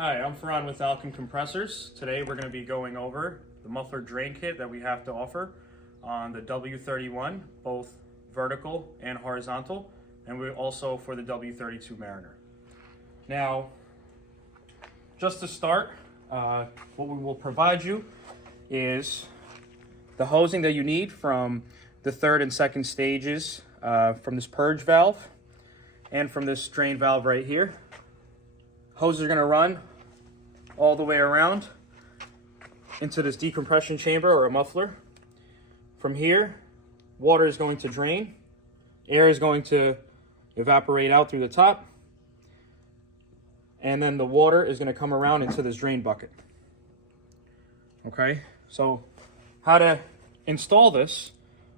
Hi, I'm Farhan with Alcon Compressors. Today we're going to be going over the muffler drain kit that we have to offer on the W31, both vertical and horizontal, and we also for the W32 Mariner. Now, just to start, what we will provide you is the hosing that you need from the third and second stages from this purge valve and from this drain valve right here. Hoses are going to run all the way around into this decompression chamber or a muffler. From here, water is going to drain, air is going to evaporate out through the top, and then the water is going to come around into this drain bucket. Okay, so how to install this,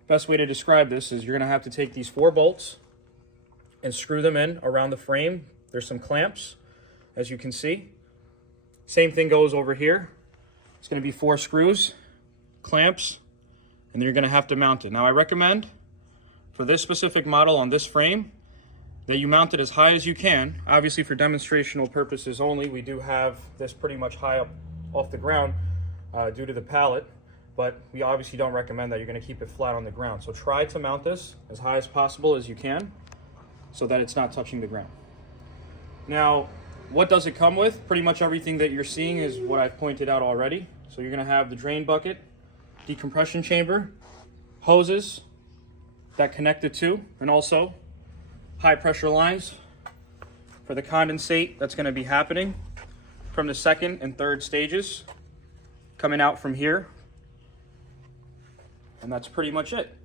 best way to describe this is you're going to have to take these 4 bolts and screw them in around the frame. There's some clamps, as you can see. Same thing goes over here. It's going to be 4 screws, clamps, and then you're going to have to mount it. Now I recommend for this specific model on this frame that you mount it as high as you can. Obviously for demonstrational purposes only, we do have this pretty much high up off the ground due to the pallet, but we obviously don't recommend that. You're going to keep it flat on the ground. So try to mount this as high as possible as you can so that it's not touching the ground. Now, what does it come with? Pretty much everything that you're seeing is what I've pointed out already. So you're going to have the drain bucket, decompression chamber, hoses that connect the two, and also high pressure lines for the condensate that's going to be happening from the second and third stages coming out from here. And that's pretty much it.